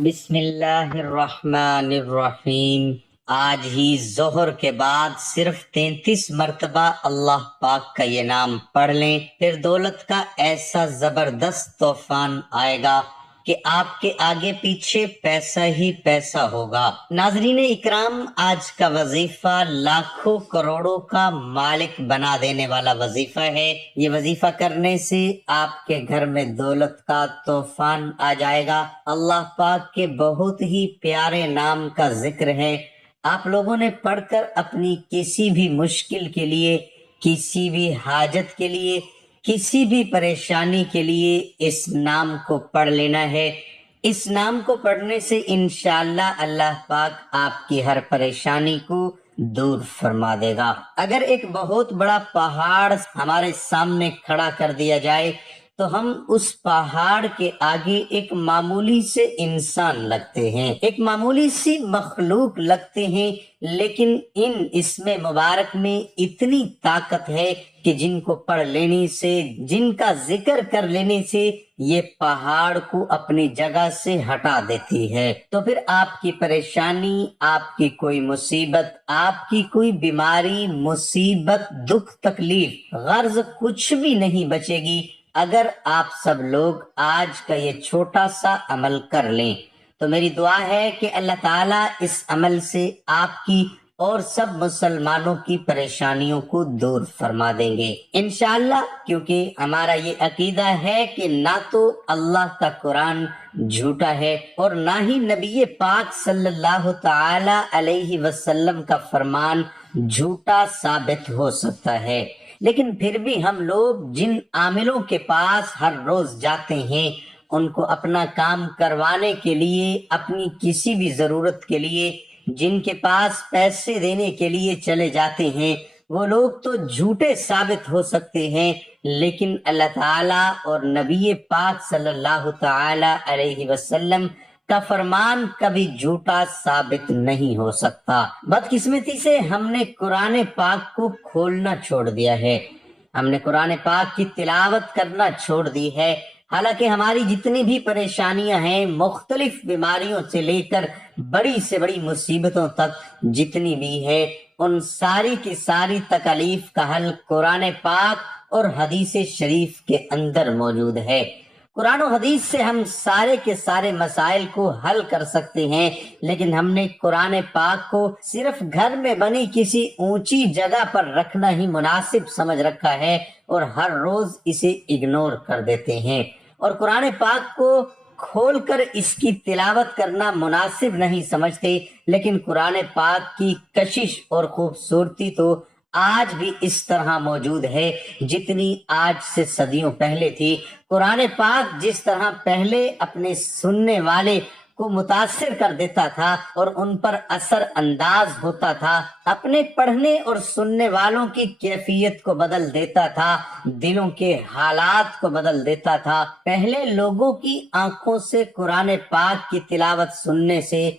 بسم اللہ الرحمن الرحیم۔ آج ہی ظہر کے بعد صرف 33 مرتبہ اللہ پاک کا یہ نام پڑھ لیں، پھر دولت کا ایسا زبردست طوفان آئے گا کہ آپ کے آگے پیچھے پیسہ ہی پیسہ ہوگا۔ ناظرین اکرام، آج کا وظیفہ لاکھوں کروڑوں کا مالک بنا دینے والا وظیفہ ہے۔ یہ وظیفہ کرنے سے آپ کے گھر میں دولت کا طوفان آ جائے گا۔ اللہ پاک کے بہت ہی پیارے نام کا ذکر ہے۔ آپ لوگوں نے پڑھ کر اپنی کسی بھی مشکل کے لیے، کسی بھی حاجت کے لیے، کسی بھی پریشانی کے لیے اس نام کو پڑھ لینا ہے۔ اس نام کو پڑھنے سے انشاءاللہ اللہ پاک آپ کی ہر پریشانی کو دور فرما دے گا۔ اگر ایک بہت بڑا پہاڑ ہمارے سامنے کھڑا کر دیا جائے تو ہم اس پہاڑ کے آگے ایک معمولی سے انسان لگتے ہیں، ایک معمولی سی مخلوق لگتے ہیں، لیکن اسم مبارک میں اتنی طاقت ہے کہ جن کو پڑھ لینے سے، جن کا ذکر کر لینے سے یہ پہاڑ کو اپنی جگہ سے ہٹا دیتی ہے۔ تو پھر آپ کی پریشانی، آپ کی کوئی مصیبت، آپ کی کوئی بیماری، مصیبت، دکھ، تکلیف، غرض کچھ بھی نہیں بچے گی اگر آپ سب لوگ آج کا یہ چھوٹا سا عمل کر لیں۔ تو میری دعا ہے کہ اللہ تعالیٰ اس عمل سے آپ کی اور سب مسلمانوں کی پریشانیوں کو دور فرما دیں گے انشاءاللہ، کیونکہ ہمارا یہ عقیدہ ہے کہ نہ تو اللہ کا قرآن جھوٹا ہے اور نہ ہی نبی پاک صلی اللہ تعالی علیہ وسلم کا فرمان جھوٹا ثابت ہو سکتا ہے۔ لیکن پھر بھی ہم لوگ جن عاملوں کے پاس ہر روز جاتے ہیں، ان کو اپنا کام کروانے کے لیے، اپنی کسی بھی ضرورت کے لیے، جن کے پاس پیسے دینے کے لیے چلے جاتے ہیں، وہ لوگ تو جھوٹے ثابت ہو سکتے ہیں، لیکن اللہ تعالیٰ اور نبی پاک صلی اللہ تعالی علیہ وسلم کا فرمان کبھی جھوٹا ثابت نہیں ہو سکتا۔ بدقسمتی سے ہم نے قرآن پاک کو کھولنا چھوڑ دیا ہے، ہم نے قرآن پاک کی تلاوت کرنا چھوڑ دی ہے، حالانکہ ہماری جتنی بھی پریشانیاں ہیں، مختلف بیماریوں سے لے کر بڑی سے بڑی مصیبتوں تک جتنی بھی ہے، ان ساری کی ساری تکالیف کا حل قرآن پاک اور حدیث شریف کے اندر موجود ہے۔ قرآن و حدیث سے ہم سارے کے سارے مسائل کو حل کر سکتے ہیں، لیکن ہم نے قرآن پاک کو صرف گھر میں بنی کسی اونچی جگہ پر رکھنا ہی مناسب سمجھ رکھا ہے اور ہر روز اسے اگنور کر دیتے ہیں، اور قرآن پاک کو کھول کر اس کی تلاوت کرنا مناسب نہیں سمجھتے۔ لیکن قرآن پاک کی کشش اور خوبصورتی تو آج بھی اس طرح موجود ہے جتنی آج سے صدیوں پہلے تھی۔ قرآن پاک جس طرح پہلے اپنے سننے والے کو متاثر کر دیتا تھا اور ان پر اثر انداز ہوتا تھا، اپنے پڑھنے اور سننے والوں کی کیفیت کو بدل دیتا تھا، دلوں کے حالات کو بدل دیتا تھا۔ پہلے لوگوں کی آنکھوں سے قرآن پاک کی تلاوت سننے سے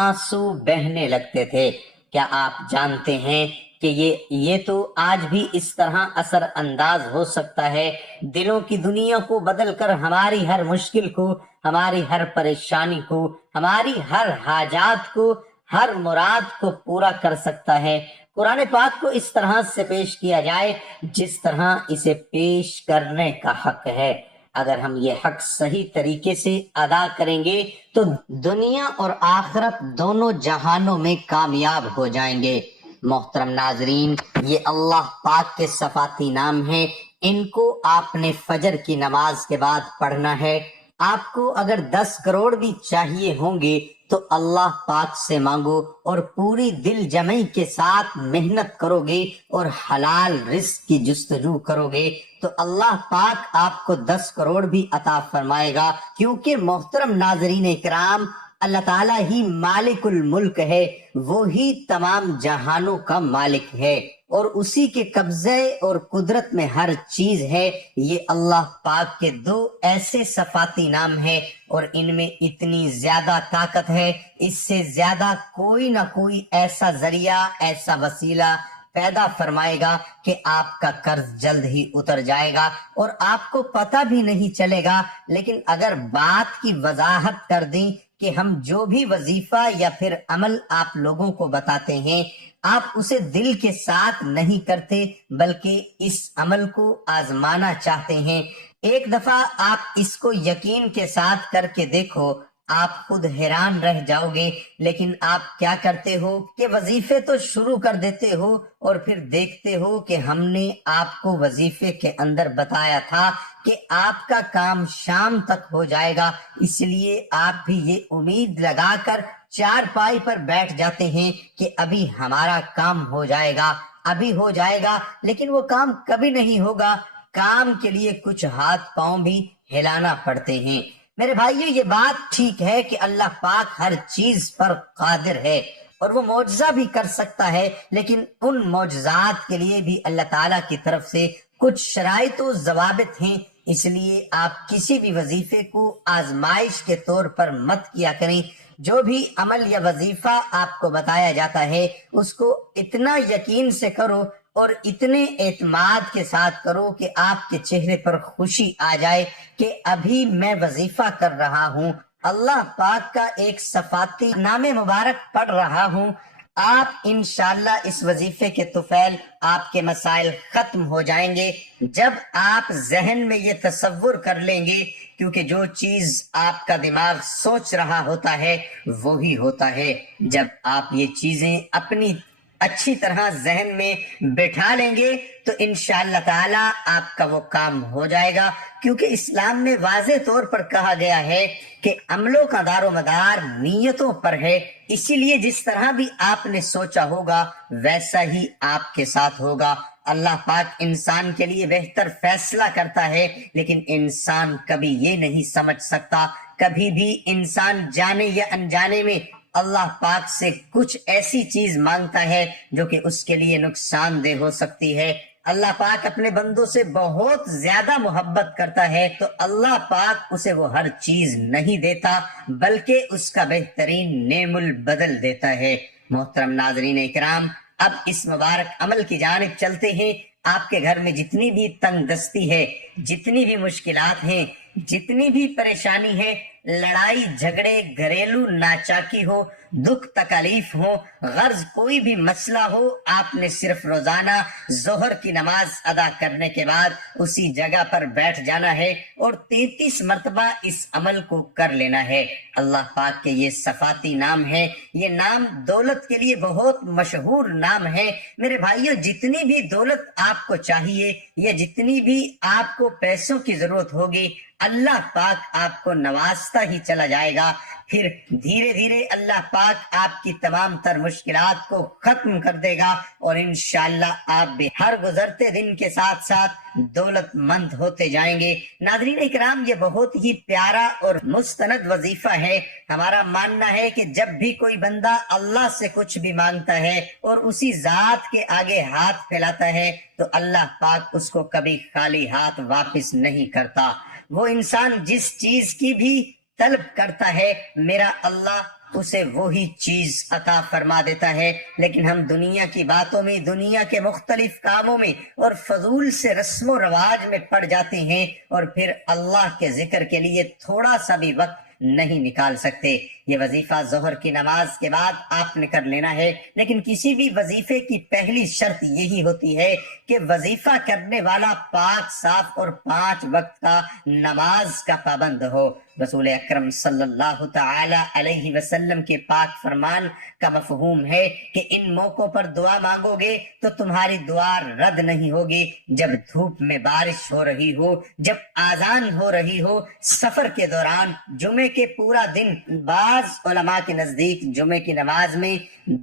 آنسو بہنے لگتے تھے۔ کیا آپ جانتے ہیں کہ یہ تو آج بھی اس طرح اثر انداز ہو سکتا ہے، دلوں کی دنیا کو بدل کر ہماری ہر مشکل کو، ہماری ہر پریشانی کو، ہماری ہر حاجات کو، ہر مراد کو پورا کر سکتا ہے۔ قرآن پاک کو اس طرح سے پیش کیا جائے جس طرح اسے پیش کرنے کا حق ہے۔ اگر ہم یہ حق صحیح طریقے سے ادا کریں گے تو دنیا اور آخرت دونوں جہانوں میں کامیاب ہو جائیں گے۔ محترم ناظرین، یہ اللہ پاک کے صفاتی نام ہیں، ان کو آپ نے فجر کی نماز کے بعد پڑھنا ہے۔ آپ کو اگر 10 کروڑ بھی چاہیے ہوں گے تو اللہ پاک سے مانگو اور پوری دل جمعی کے ساتھ محنت کرو گے اور حلال رزق کی جستجو کرو گے تو اللہ پاک آپ کو 10 کروڑ بھی عطا فرمائے گا، کیونکہ محترم ناظرین اکرام، اللہ تعالیٰ ہی مالک الملک ہے، وہی تمام جہانوں کا مالک ہے اور اسی کے قبضے اور قدرت میں ہر چیز ہے۔ یہ اللہ پاک کے 2 ایسے صفاتی نام ہیں اور ان میں اتنی زیادہ طاقت ہے، اس سے زیادہ کوئی نہ کوئی ایسا ذریعہ، ایسا وسیلہ پیدا فرمائے گا کہ آپ کا قرض جلد ہی اتر جائے گا اور آپ کو پتہ بھی نہیں چلے گا۔ لیکن اگر بات کی وضاحت کر دیں کہ ہم جو بھی وظیفہ یا پھر عمل آپ لوگوں کو بتاتے ہیں آپ اسے دل کے ساتھ نہیں کرتے بلکہ اس عمل کو آزمانا چاہتے ہیں۔ ایک دفعہ آپ اس کو یقین کے ساتھ کر کے دیکھو، آپ خود حیران رہ جاؤ گے۔ لیکن آپ کیا کرتے ہو کہ وظیفے تو شروع کر دیتے ہو اور پھر دیکھتے ہو کہ ہم نے آپ کو وظیفے کے اندر بتایا تھا کہ آپ کا کام شام تک ہو جائے گا، اس لیے آپ بھی یہ امید لگا کر چارپائی پر بیٹھ جاتے ہیں کہ ابھی ہمارا کام ہو جائے گا، ابھی ہو جائے گا، لیکن وہ کام کبھی نہیں ہوگا۔ کام کے لیے کچھ ہاتھ پاؤں بھی ہلانا پڑتے ہیں۔ میرے بھائیو، یہ بات ٹھیک ہے کہ اللہ پاک ہر چیز پر قادر ہے اور وہ معجزہ بھی کر سکتا ہے، لیکن ان معجزات کے لیے بھی اللہ تعالیٰ کی طرف سے کچھ شرائط و ضوابط ہیں۔ اس لیے آپ کسی بھی وظیفے کو آزمائش کے طور پر مت کیا کریں۔ جو بھی عمل یا وظیفہ آپ کو بتایا جاتا ہے اس کو اتنا یقین سے کرو اور اتنے اعتماد کے ساتھ کرو کہ آپ کے چہرے پر خوشی آ جائے کہ ابھی میں وظیفہ کر رہا ہوں، اللہ پاک کا ایک صفاتی نام مبارک پڑھ رہا ہوں۔ آپ انشاءاللہ اس وظیفے کے طفیل آپ کے مسائل ختم ہو جائیں گے جب آپ ذہن میں یہ تصور کر لیں گے، کیونکہ جو چیز آپ کا دماغ سوچ رہا ہوتا ہے وہی ہوتا ہے۔ جب آپ یہ چیزیں اپنی اچھی طرح ذہن میں بٹھا لیں گے تو انشاءاللہ تعالی آپ کا وہ کام ہو جائے گا، کیونکہ اسلام میں واضح طور پر کہا گیا ہے کہ عملوں کا دار و مدار نیتوں پر ہے۔ اسی لیے جس طرح بھی آپ نے سوچا ہوگا ویسا ہی آپ کے ساتھ ہوگا۔ اللہ پاک انسان کے لیے بہتر فیصلہ کرتا ہے، لیکن انسان کبھی یہ نہیں سمجھ سکتا۔ کبھی بھی انسان جانے یا انجانے میں اللہ پاک سے کچھ ایسی چیز مانگتا ہے جو کہ اس کے لیے نقصان دہ ہو سکتی ہے۔ اللہ پاک اپنے بندوں سے بہت زیادہ محبت کرتا ہے تو اللہ پاک اسے وہ ہر چیز نہیں دیتا بلکہ اس کا بہترین نعم البدل دیتا ہے۔ محترم ناظرین اکرام، اب اس مبارک عمل کی جانب چلتے ہیں۔ آپ کے گھر میں جتنی بھی تنگ دستی ہے، جتنی بھی مشکلات ہیں، جتنی بھی پریشانی ہے، لڑائی جھگڑے، گھریلو ناچاکی ہو، دکھ تکلیف ہو، غرض کوئی بھی مسئلہ ہو، آپ نے صرف روزانہ ظہر کی نماز ادا کرنے کے بعد اسی جگہ پر بیٹھ جانا ہے اور 33 مرتبہ اس عمل کو کر لینا ہے۔ اللہ پاک کے یہ صفاتی نام ہے، یہ نام دولت کے لیے بہت مشہور نام ہے۔ میرے بھائیو، جتنی بھی دولت آپ کو چاہیے یا جتنی بھی آپ کو پیسوں کی ضرورت ہوگی، اللہ پاک آپ کو نوازتا ہی چلا جائے گا۔ پھر دھیرے دھیرے اللہ پاک آپ کی تمام تر مشکلات کو ختم کر دے گا اور انشاءاللہ آپ بھی ہر گزرتے دن کے ساتھ ساتھ دولت مند ہوتے جائیں گے۔ ناظرین اکرام، یہ بہت ہی پیارا اور مستند وظیفہ ہے۔ ہمارا ماننا ہے کہ جب بھی کوئی بندہ اللہ سے کچھ بھی مانگتا ہے اور اسی ذات کے آگے ہاتھ پھیلاتا ہے تو اللہ پاک اس کو کبھی خالی ہاتھ واپس نہیں کرتا۔ وہ انسان جس چیز کی بھی طلب کرتا ہے میرا اللہ اسے وہی چیز عطا فرما دیتا ہے۔ لیکن ہم دنیا کی باتوں میں، دنیا کے مختلف کاموں میں اور فضول سے رسم و رواج میں پڑ جاتے ہیں اور پھر اللہ کے ذکر کے لیے تھوڑا سا بھی وقت نہیں نکال سکتے۔ یہ وظیفہ ظہر کی نماز کے بعد آپ نے کر لینا ہے، لیکن کسی بھی وظیفے کی پہلی شرط یہی ہوتی ہے کہ وظیفہ کرنے والا پاک صاف اور 5 وقت کا نماز کا پابند ہو۔ رسول اکرم صلی اللہ تعالی علیہ وسلم کے پاک فرمان کا مفہوم ہے کہ ان موقعوں پر دعا مانگو گے تو تمہاری دعا رد نہیں ہوگی۔ جب دھوپ میں بارش ہو رہی ہو، جب آذان ہو رہی ہو، سفر کے دوران، جمعے کے پورا دن، بعض علماء کے نزدیک جمعے کی نماز میں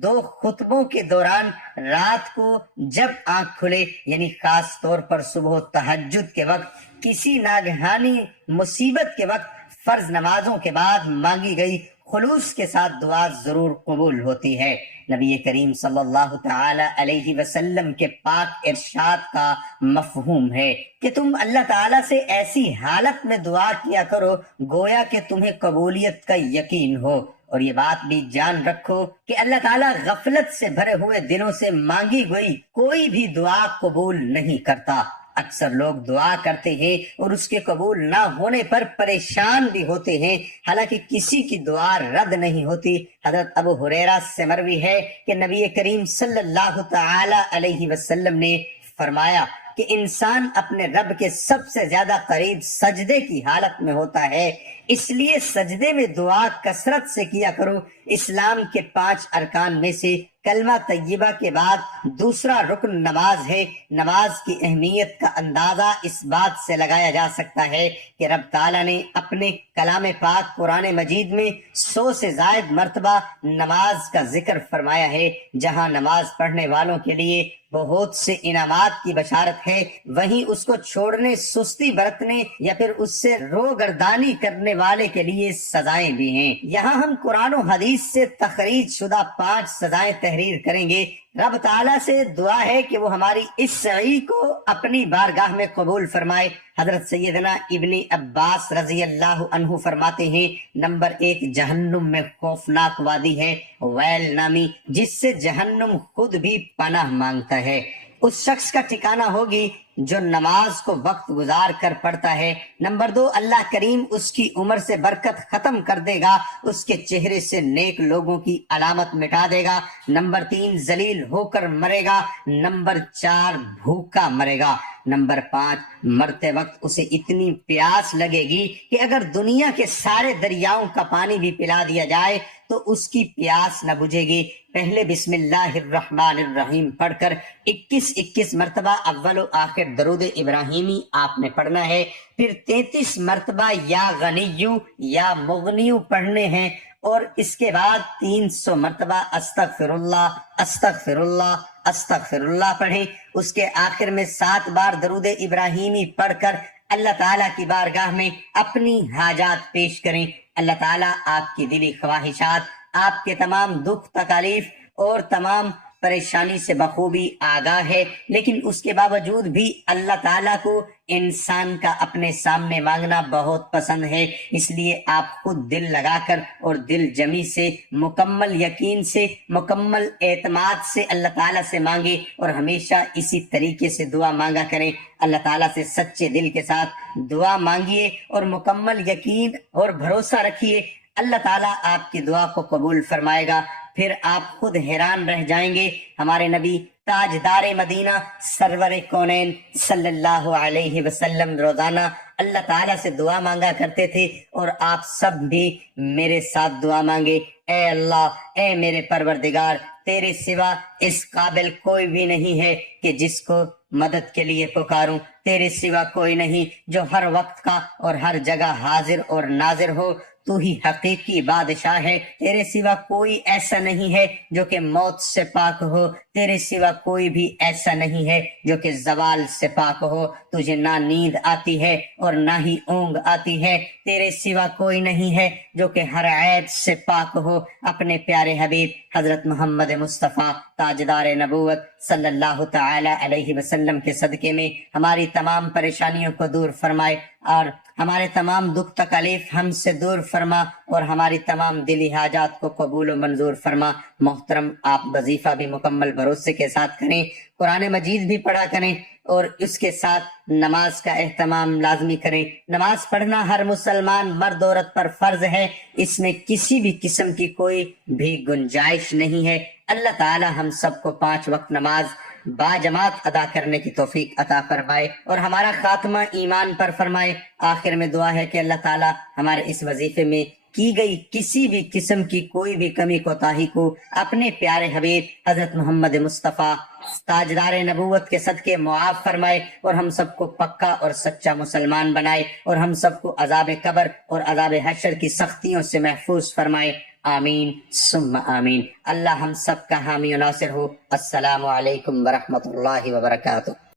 2 خطبوں کے دوران، رات کو جب آنکھ کھلے، یعنی خاص طور پر صبح تہجد کے وقت، کسی ناگہانی مصیبت کے وقت، فرض نمازوں کے بعد مانگی گئی خلوص کے ساتھ دعا ضرور قبول ہوتی ہے۔ نبی کریم صلی اللہ تعالی علیہ وسلم کے پاک ارشاد کا مفہوم ہے کہ تم اللہ تعالیٰ سے ایسی حالت میں دعا کیا کرو گویا کہ تمہیں قبولیت کا یقین ہو، اور یہ بات بھی جان رکھو کہ اللہ تعالیٰ غفلت سے بھرے ہوئے دلوں سے مانگی گئی کوئی بھی دعا قبول نہیں کرتا۔ اکثر لوگ دعا کرتے ہیں اور اس کے قبول نہ ہونے پر پریشان بھی ہوتے ہیں، حالانکہ کسی کی دعا رد نہیں ہوتی۔ حضرت ابو ہریرہ سے مروی ہے کہ نبی کریم صلی اللہ تعالی علیہ وسلم نے فرمایا کہ انسان اپنے رب کے سب سے زیادہ قریب سجدے کی حالت میں ہوتا ہے، اس لیے سجدے میں دعا کثرت سے کیا کرو۔ اسلام کے 5 ارکان میں سے کلمہ طیبہ کے بعد دوسرا رکن نماز ہے۔ نماز کی اہمیت کا اندازہ اس بات سے لگایا جا سکتا ہے کہ رب تعالیٰ نے اپنے کلام پاک قرآن مجید میں 100 سے زائد مرتبہ نماز کا ذکر فرمایا ہے۔ جہاں نماز پڑھنے والوں کے لیے بہت سے انعامات کی بشارت ہے، وہیں اس کو چھوڑنے، سستی برتنے یا پھر اس سے روگردانی کرنے والے کے لیے سزائیں بھی ہیں۔ یہاں ہم قرآن و حدیث سے تخریج شدہ 5 سزائیں تحریر کریں گے۔ رب تعالیٰ سے دعا ہے کہ وہ ہماری اس سعی کو اپنی بارگاہ میں قبول فرمائے۔ حضرت سیدنا ابن عباس رضی اللہ عنہ فرماتے ہیں، نمبر 1 جہنم میں خوفناک وادی ہے ویل نامی، جس سے جہنم خود بھی پناہ مانگتا ہے۔ اس شخص کا ٹھکانہ ہوگی جو نماز کو وقت گزار کر پڑھتا ہے۔ نمبر 2 اللہ کریم اس کی عمر سے برکت ختم کر دے گا، اس کے چہرے سے نیک لوگوں کی علامت مٹا دے گا۔ نمبر 3 ذلیل ہو کر مرے گا۔ نمبر 4 بھوکا مرے گا۔ نمبر 5 مرتے وقت اسے اتنی پیاس لگے گی کہ اگر دنیا کے سارے دریاؤں کا پانی بھی پلا دیا جائے تو اس کی پیاس نہ بجھے گی۔ پہلے بسم اللہ الرحمن الرحیم پڑھ کر 21 مرتبہ اول و آخر درود ابراہیمی آپ نے پڑھنا ہے، پھر 33 مرتبہ یا غنیو یا مغنیو پڑھنے ہیں، اور اس کے بعد 300 مرتبہ استغفر اللہ استغفر اللہ استغفر اللہ پڑھیں۔ اس کے آخر میں 7 بار درود ابراہیمی پڑھ کر اللہ تعالیٰ کی بارگاہ میں اپنی حاجات پیش کریں۔ اللہ تعالیٰ آپ کی دلی خواہشات، آپ کے تمام دکھ تکالیف اور تمام پریشانی سے بخوبی آگاہ ہے، لیکن اس کے باوجود بھی اللہ تعالیٰ کو انسان کا اپنے سامنے مانگنا بہت پسند ہے۔ اس لیے آپ خود دل لگا کر اور دل جمی سے، مکمل یقین سے، مکمل اعتماد سے اللہ تعالیٰ سے مانگے، اور ہمیشہ اسی طریقے سے دعا مانگا کریں۔ اللہ تعالیٰ سے سچے دل کے ساتھ دعا مانگیے اور مکمل یقین اور بھروسہ رکھیے، اللہ تعالیٰ آپ کی دعا کو قبول فرمائے گا۔ پھر آپ خود حیران رہ جائیں گے۔ ہمارے نبی تاجدار مدینہ سرور کونین صلی اللہ علیہ وسلم روزانہ اللہ تعالیٰ سے دعا مانگا کرتے تھے، اور آپ سب بھی میرے ساتھ دعا مانگے۔ اے اللہ، اے میرے پروردگار، تیرے سوا اس قابل کوئی بھی نہیں ہے کہ جس کو مدد کے لیے پکاروں، تیرے سوا کوئی نہیں جو ہر وقت کا اور ہر جگہ حاضر اور ناظر ہو، تو ہی حقیقی بادشاہ ہے، تیرے سوا کوئی ایسا نہیں ہے جو کہ موت سے پاک ہو، تیرے سوا کوئی بھی ایسا نہیں ہے جو کہ زوال سے پاک ہو، تجھے نہ نیند آتی ہے اور نہ ہی اونگ آتی ہے، تیرے سوا کوئی نہیں ہے جو کہ ہر عیب سے پاک ہو۔ اپنے پیارے حبیب حضرت محمد مصطفیٰ تاجدار نبوت صلی اللہ تعالی علیہ وسلم کے صدقے میں ہماری تمام پریشانیوں کو دور فرمائے، اور ہمارے تمام دکھ تکالیف ہم سے دور فرما، اور ہماری تمام دلی حاجات کو قبول و منظور فرما۔ محترم، آپ وظیفہ بھی مکمل بھروسے کے ساتھ کریں، قرآن مجید بھی پڑھا کریں، اور اس کے ساتھ نماز کا اہتمام لازمی کریں۔ نماز پڑھنا ہر مسلمان مرد عورت پر فرض ہے، اس میں کسی بھی قسم کی کوئی بھی گنجائش نہیں ہے۔ اللہ تعالی ہم سب کو 5 وقت نماز با جماعت ادا کرنے کی توفیق عطا فرمائے، اور ہمارا خاتمہ ایمان پر فرمائے۔ آخر میں دعا ہے کہ اللہ تعالی ہمارے اس وظیفے میں کی گئی کسی بھی قسم کی کوئی بھی کمی کوتاہی کو اپنے پیارے حبیب حضرت محمد مصطفیٰ تاجدار نبوت کے صدقے معاف فرمائے، اور ہم سب کو پکا اور سچا مسلمان بنائے، اور ہم سب کو عذاب قبر اور عذاب حشر کی سختیوں سے محفوظ فرمائے۔ آمین ثم آمین۔ اللہ ہم سب کا حامی و ناصر ہو۔ السلام علیکم ورحمۃ اللہ وبرکاتہ۔